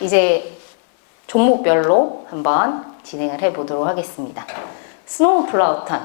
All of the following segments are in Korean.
이제 종목별로 한번 진행을 해보도록 하겠습니다. 스노우 플라우턴.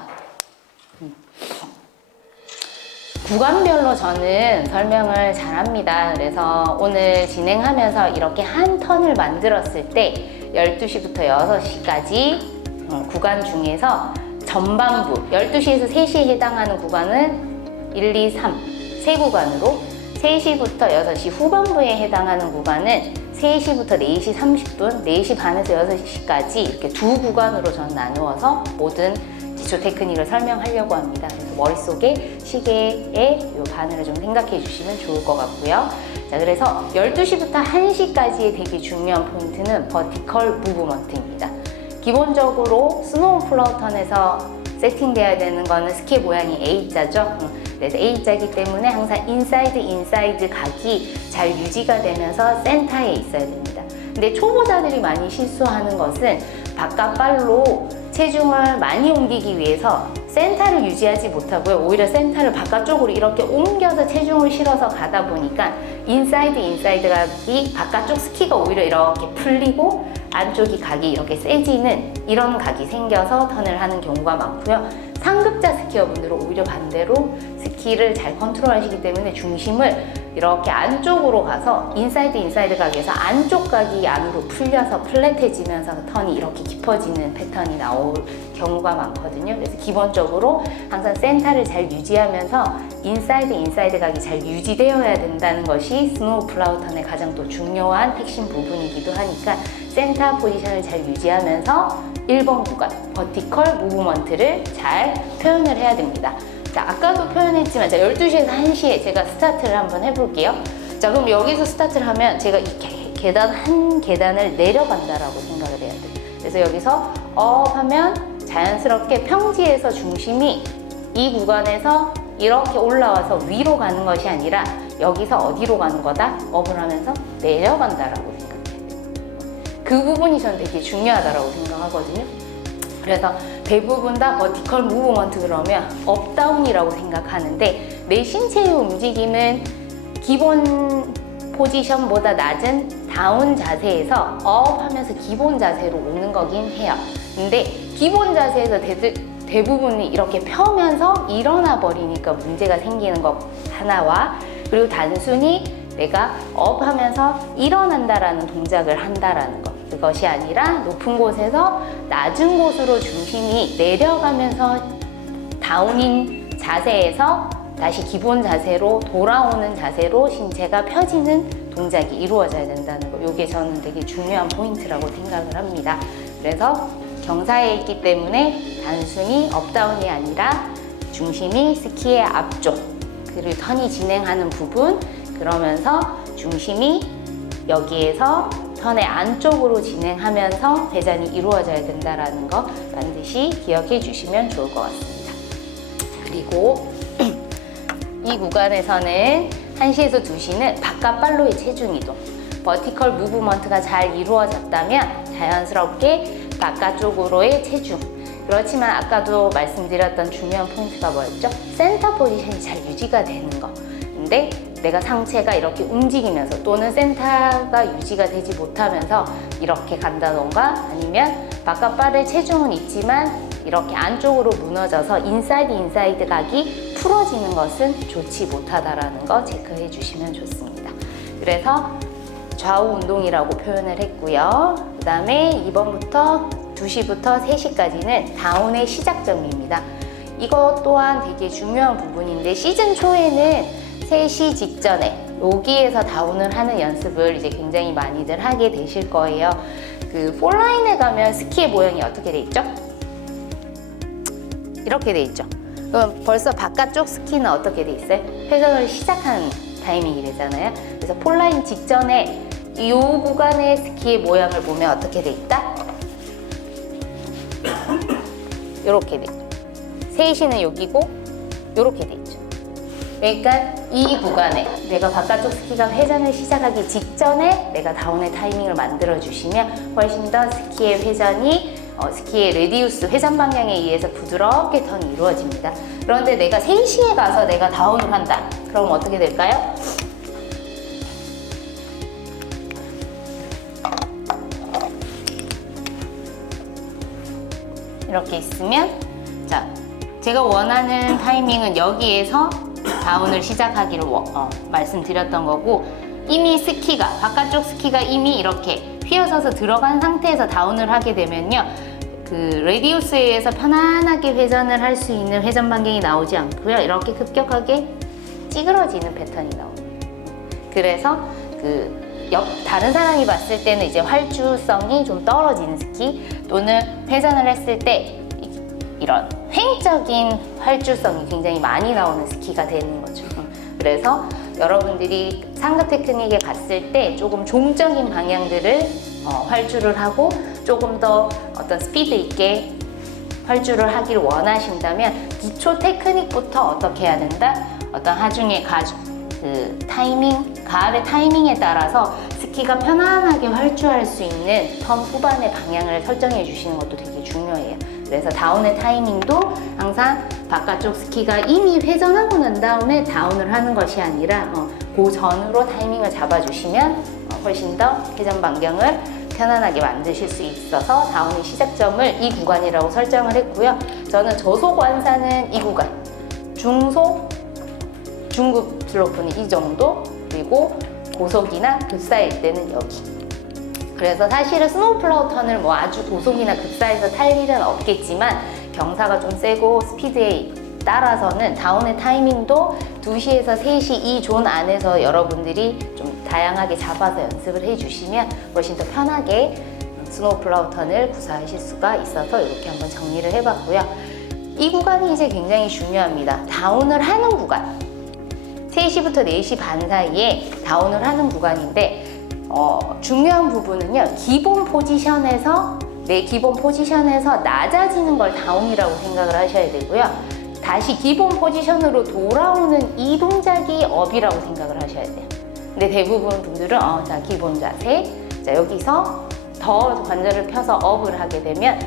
구간별로 저는 설명을 잘합니다. 그래서 오늘 진행하면서 이렇게 한 턴을 만들었을 때 12시부터 6시까지 구간 중에서 전반부 12시에서 3시에 해당하는 구간은 1, 2, 3 세 구간으로 3시부터 6시 후반부에 해당하는 구간은 3시부터 4시 30분, 4시 반에서 6시까지 이렇게 두 구간으로 저는 나누어서 모든 기초 테크닉을 설명하려고 합니다. 그래서 머릿속에 시계의 이 바늘을 좀 생각해 주시면 좋을 것 같고요. 자, 그래서 12시부터 1시까지의 되게 중요한 포인트는 버티컬 무브먼트입니다. 기본적으로 스노우 플라우턴에서 세팅돼야 되는 거는 스키의 모양이 A자죠. 그래서 A자이기 때문에 항상 인사이드 각이 잘 유지가 되면서 센터에 있어야 됩니다. 근데 초보자들이 많이 실수하는 것은 바깥발로 체중을 많이 옮기기 위해서 센터를 유지하지 못하고요. 오히려 센터를 바깥쪽으로 이렇게 옮겨서 체중을 실어서 가다 보니까 인사이드 각이 바깥쪽 스키가 오히려 이렇게 풀리고 안쪽이 각이 이렇게 세지는 이런 각이 생겨서 턴을 하는 경우가 많고요. 상급자 스키어분들은 오히려 반대로 스키를 잘 컨트롤하시기 때문에 중심을 이렇게 안쪽으로 가서 인사이드 각에서 안쪽 각이 안으로 풀려서 플랫해지면서 턴이 이렇게 깊어지는 패턴이 나올 경우가 많거든요. 그래서 기본적으로 항상 센터를 잘 유지하면서 인사이드 각이 잘 유지되어야 된다는 것이 스노우 플라우턴의 가장 또 중요한 핵심 부분이기도 하니까 센터 포지션을 잘 유지하면서 1번 구간 버티컬 무브먼트를 잘 표현을 해야 됩니다. 자, 아까도 표현했지만 자, 12시에서 1시에 제가 스타트를 한번 해볼게요. 자, 그럼 여기서 스타트를 하면 제가 이 계단 한 계단을 내려간다라고 생각을 해야 돼요. 그래서 여기서 업 하면 자연스럽게 평지에서 중심이 이 구간에서 이렇게 올라와서 위로 가는 것이 아니라 여기서 어디로 가는 거다? 업을 하면서 내려간다라고 생각해요. 그 부분이 저는 되게 중요하다고 생각하거든요. 그래서 대부분 다 버티컬 무브먼트 그러면 업다운이라고 생각하는데 내 신체의 움직임은 기본 포지션보다 낮은 다운 자세에서 업 하면서 기본 자세로 오는 거긴 해요. 근데 기본 자세에서 대부분이 이렇게 펴면서 일어나 버리니까 문제가 생기는 것 하나와 그리고 단순히 내가 업 하면서 일어난다라는 동작을 한다라는 것 그것이 아니라 높은 곳에서 낮은 곳으로 중심이 내려가면서 다운인 자세에서 다시 기본 자세로 돌아오는 자세로 신체가 펴지는 동작이 이루어져야 된다는 거 이게 저는 되게 중요한 포인트라고 생각을 합니다. 그래서 경사에 있기 때문에 단순히 업다운이 아니라 중심이 스키의 앞쪽 그리고 턴이 진행하는 부분 그러면서 중심이 여기에서 턴의 안쪽으로 진행하면서 회전이 이루어져야 된다는 거 반드시 기억해 주시면 좋을 것 같습니다. 그리고 이 구간에서는 1시에서 2시는 바깥발로의 체중 이동 버티컬 무브먼트가 잘 이루어졌다면 자연스럽게 바깥쪽으로의 체중 그렇지만 아까도 말씀드렸던 중요한 포인트가 뭐였죠? 센터 포지션이 잘 유지가 되는 거 근데 내가 상체가 이렇게 움직이면서 또는 센터가 유지가 되지 못하면서 이렇게 간다던가 아니면 바깥발의 체중은 있지만 이렇게 안쪽으로 무너져서 인사이드 각이 풀어지는 것은 좋지 못하다라는 거 체크해 주시면 좋습니다. 그래서 좌우 운동이라고 표현을 했고요. 그 다음에 2번부터 2시부터 3시까지는 다운의 시작점입니다. 이것 또한 되게 중요한 부분인데 시즌 초에는 3시 직전에 여기에서 다운을 하는 연습을 이제 굉장히 많이들 하게 되실 거예요. 그 폴라인에 가면 스키의 모양이 어떻게 돼 있죠? 이렇게 돼 있죠. 그럼 벌써 바깥쪽 스키는 어떻게 돼 있어요? 회전을 시작하는 타이밍이 되잖아요. 그래서 폴라인 직전에 이 구간의 스키의 모양을 보면 어떻게 돼 있다? 이렇게 돼 있죠. 3시는 여기고 이렇게 돼 있죠. 그러니까 이 구간에 내가 바깥쪽 스키가 회전을 시작하기 직전에 내가 다운의 타이밍을 만들어 주시면 훨씬 더 스키의 회전이 스키의 레디우스 회전 방향에 의해서 부드럽게 턴이 이루어집니다. 그런데 내가 3시에 가서 내가 다운을 한다. 그럼 어떻게 될까요? 이렇게 있으면 자, 제가 원하는 타이밍은 여기에서 다운을 시작하기를 말씀드렸던 거고, 이미 스키가 바깥쪽 스키가 이미 이렇게 휘어져서 들어간 상태에서 다운을 하게 되면요, 그 레디우스에 의해서 편안하게 회전을 할 수 있는 회전 반경이 나오지 않고요, 이렇게 급격하게 찌그러지는 패턴이 나옵니다. 그래서 다른 사람이 봤을 때는 이제 활주성이 좀 떨어지는 스키, 또는 회전을 했을 때 이런 횡적인 활주성이 굉장히 많이 나오는 스키가 되는 거죠. 그래서 여러분들이 상급 테크닉에 갔을 때 조금 종적인 방향들을 활주를 하고 조금 더 어떤 스피드 있게 활주를 하길 원하신다면 기초 테크닉부터 어떻게 해야 된다? 어떤 하중의 가압의 타이밍에 따라서 스키가 편안하게 활주할 수 있는 턴 후반의 방향을 설정해 주시는 것도 되게 중요해요. 그래서 다운의 타이밍도 항상 바깥쪽 스키가 이미 회전하고 난 다음에 다운을 하는 것이 아니라 그 전으로 타이밍을 잡아주시면 훨씬 더 회전 반경을 편안하게 만드실 수 있어서 다운의 시작점을 이 구간이라고 설정을 했고요. 저는 저속 완사는 이 구간, 중속, 중급 슬로프는 이 정도, 그리고 고속이나 급사일 때는 여기. 그래서 사실은 스노우 플로우 턴을 뭐 아주 고속이나 급사에서 탈 일은 없겠지만, 경사가 좀 세고 스피드에 따라서는 다운의 타이밍도 2시에서 3시 이 존 안에서 여러분들이 좀 다양하게 잡아서 연습을 해주시면 훨씬 더 편하게 스노우 플로우 턴을 구사하실 수가 있어서 이렇게 한번 정리를 해봤고요. 이 구간이 이제 굉장히 중요합니다. 다운을 하는 구간. 3시부터 4시 반 사이에 다운을 하는 구간인데, 중요한 부분은요, 기본 포지션에서 낮아지는 걸 다운이라고 생각을 하셔야 되고요. 다시 기본 포지션으로 돌아오는 이 동작이 업이라고 생각을 하셔야 돼요. 근데 대부분 분들은 자, 기본 자세, 자, 여기서 더 관절을 펴서 업을 하게 되면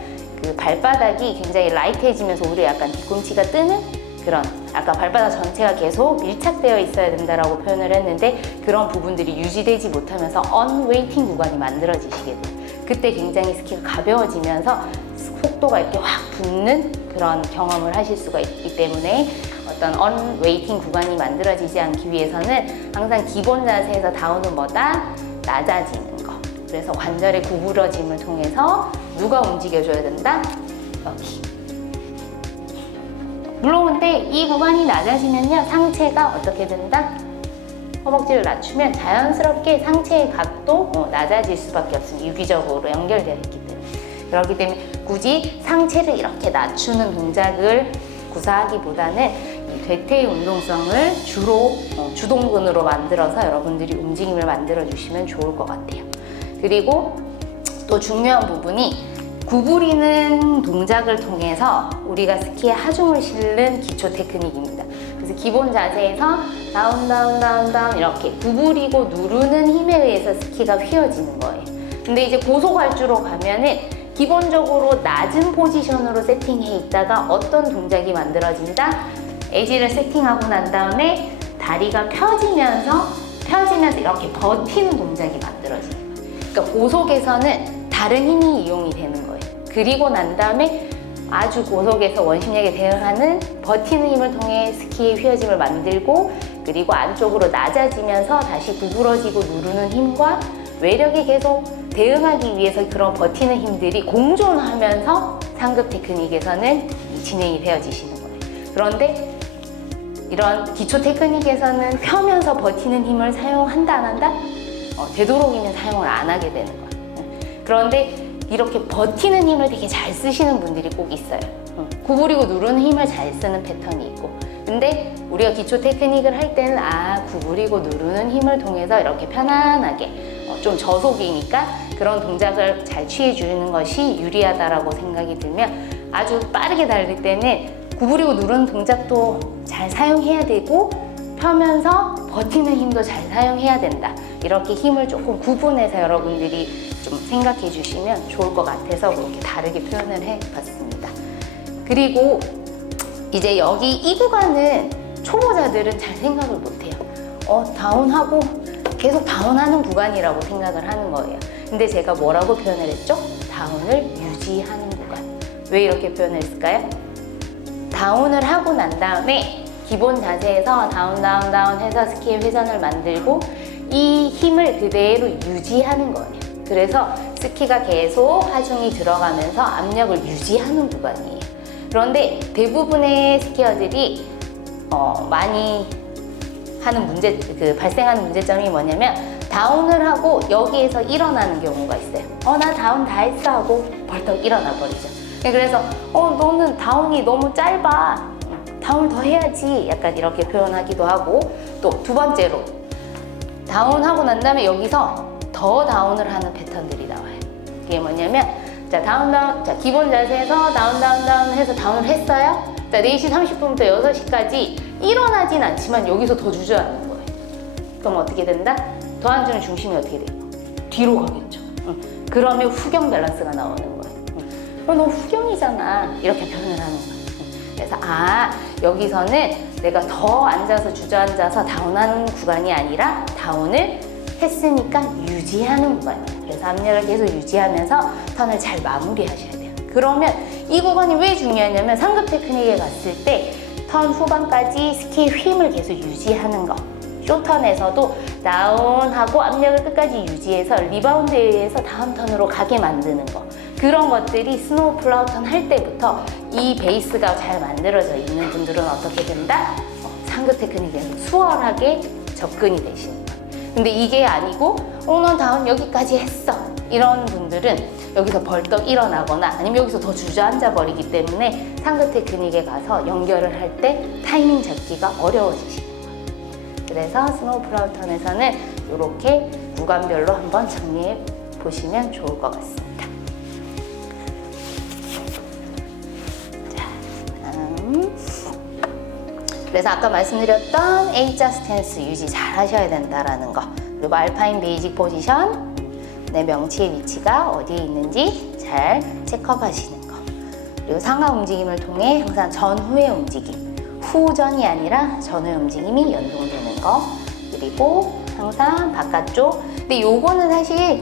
그 발바닥이 굉장히 라이트해지면서 우리 약간 뒤꿈치가 뜨는 그런, 아까 발바닥 전체가 계속 밀착되어 있어야 된다라고 표현을 했는데, 그런 부분들이 유지되지 못하면서 언웨이팅 구간이 만들어지시게 돼요. 그때 굉장히 스키가 가벼워지면서 속도가 이렇게 확 붙는 그런 경험을 하실 수가 있기 때문에, 어떤 언웨이팅 구간이 만들어지지 않기 위해서는 항상 기본 자세에서 다운은 뭐다? 낮아지는 거. 그래서 관절의 구부러짐을 통해서 누가 움직여줘야 된다? 여기. 물론 근데 이 구간이 낮아지면요, 상체가 어떻게 된다? 허벅지를 낮추면 자연스럽게 상체의 각도 낮아질 수밖에 없습니다. 유기적으로 연결되어 있기 때문에. 그렇기 때문에 굳이 상체를 이렇게 낮추는 동작을 구사하기보다는 이 괴테의 운동성을 주로 주동근으로 만들어서 여러분들이 움직임을 만들어 주시면 좋을 것 같아요. 그리고 또 중요한 부분이 구부리는 동작을 통해서 우리가 스키에 하중을 실는 기초 테크닉입니다. 그래서 기본 자세에서 다운 다운 다운 다운 이렇게 구부리고 누르는 힘에 의해서 스키가 휘어지는 거예요. 근데 이제 고속 활주로 가면은 기본적으로 낮은 포지션으로 세팅해 있다가 어떤 동작이 만들어진다? 에지를 세팅하고 난 다음에 다리가 펴지면서 이렇게 버티는 동작이 만들어져요. 그러니까 고속에서는 다른 힘이 이용이 되는 거예요. 그리고 난 다음에 아주 고속에서 원심력에 대응하는 버티는 힘을 통해 스키의 휘어짐을 만들고, 그리고 안쪽으로 낮아지면서 다시 구부러지고 누르는 힘과 외력에 계속 대응하기 위해서 그런 버티는 힘들이 공존하면서 상급 테크닉에서는 진행이 되어지시는 거예요. 그런데 이런 기초 테크닉에서는 펴면서 버티는 힘을 사용한다 안 한다? 되도록이면 사용을 안 하게 되는 거예요. 그런데 이렇게 버티는 힘을 되게 잘 쓰시는 분들이 꼭 있어요. 구부리고 누르는 힘을 잘 쓰는 패턴이 있고, 근데 우리가 기초 테크닉을 할 때는 구부리고 누르는 힘을 통해서 이렇게 편안하게 좀 저속이니까 그런 동작을 잘 취해주는 것이 유리하다라고 생각이 들면, 아주 빠르게 달릴 때는 구부리고 누르는 동작도 잘 사용해야 되고 펴면서 버티는 힘도 잘 사용해야 된다. 이렇게 힘을 조금 구분해서 여러분들이 좀 생각해 주시면 좋을 것 같아서 그렇게 다르게 표현을 해봤습니다. 그리고 이제 여기 이 구간은 초보자들은 잘 생각을 못해요. 다운하고 계속 다운하는 구간이라고 생각을 하는 거예요. 근데 제가 뭐라고 표현을 했죠? 다운을 유지하는 구간. 왜 이렇게 표현했을까요? 다운을 하고 난 다음에 기본 자세에서 다운 다운 다운 해서 스키의 회전을 만들고 이 힘을 그대로 유지하는 거예요. 그래서 스키가 계속 하중이 들어가면서 압력을 유지하는 구간이에요. 그런데 대부분의 스키어들이 많이 하는 발생하는 문제점이 뭐냐면 다운을 하고 여기에서 일어나는 경우가 있어요. 나 다운 다 했어 하고 벌떡 일어나 버리죠. 그래서 너는 다운이 너무 짧아. 다운을 더 해야지. 약간 이렇게 표현하기도 하고 또 두 번째로 다운하고 난 다음에 여기서 더 다운을 하는 패턴들이 나와요. 이게 뭐냐면 자 다운 자 기본 자세에서 다운 해서 다운을 했어요. 자 4시 30분부터 6시까지 일어나진 않지만 여기서 더 주저하는 거예요. 그럼 어떻게 된다? 더 앉으면 중심이 어떻게 돼요? 뒤로 가겠죠. 그러면 후경 밸런스가 나오는 거예요. 너 후경이잖아. 이렇게 표현을 하는 거예요. 그래서 여기서는 내가 더 앉아서 주저앉아서 다운하는 구간이 아니라 다운을 했으니까 유지하는 구간이에요. 그래서 압력을 계속 유지하면서 턴을 잘 마무리하셔야 돼요. 그러면 이 구간이 왜 중요하냐면 상급 테크닉에 갔을 때 턴 후반까지 스키의 힘을 계속 유지하는 거. 쇼턴에서도 다운하고 압력을 끝까지 유지해서 리바운드에 의해서 다음 턴으로 가게 만드는 거. 그런 것들이 스노우 플라우 턴 할 때부터 이 베이스가 잘 만들어져 있는 분들은 어떻게 된다? 상급 테크닉에서 수월하게 접근이 되시는 거예요. 근데 이게 아니고 넌 다운 여기까지 했어. 이런 분들은 여기서 벌떡 일어나거나 아니면 여기서 더 주저앉아 버리기 때문에 상급 테크닉에 가서 연결을 할 때 타이밍 잡기가 어려워지시는 거예요. 그래서 스노우 플라우 턴에서는 이렇게 구간별로 한번 정리해 보시면 좋을 것 같습니다. 그래서 아까 말씀드렸던 A자 스탠스 유지 잘 하셔야 된다라는 거, 그리고 알파인 베이직 포지션, 내 명치의 위치가 어디에 있는지 잘 체크업 하시는 거, 그리고 상하 움직임을 통해 항상 전후의 움직임, 후전이 아니라 전후의 움직임이 연동되는 거, 그리고 항상 바깥쪽. 근데 요거는 사실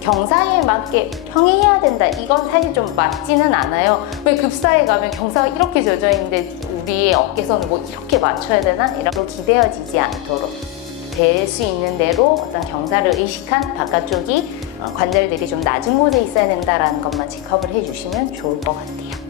경사에 맞게 평행해야 된다. 이건 사실 좀 맞지는 않아요. 왜 급사에 가면 경사가 이렇게 젖어 있는데 우리의 어깨선을 뭐 이렇게 맞춰야 되나? 이렇게 기대어지지 않도록 될 수 있는 대로 어떤 경사를 의식한 바깥쪽이 관절들이 좀 낮은 곳에 있어야 된다는 것만 체크업을 해주시면 좋을 것 같아요.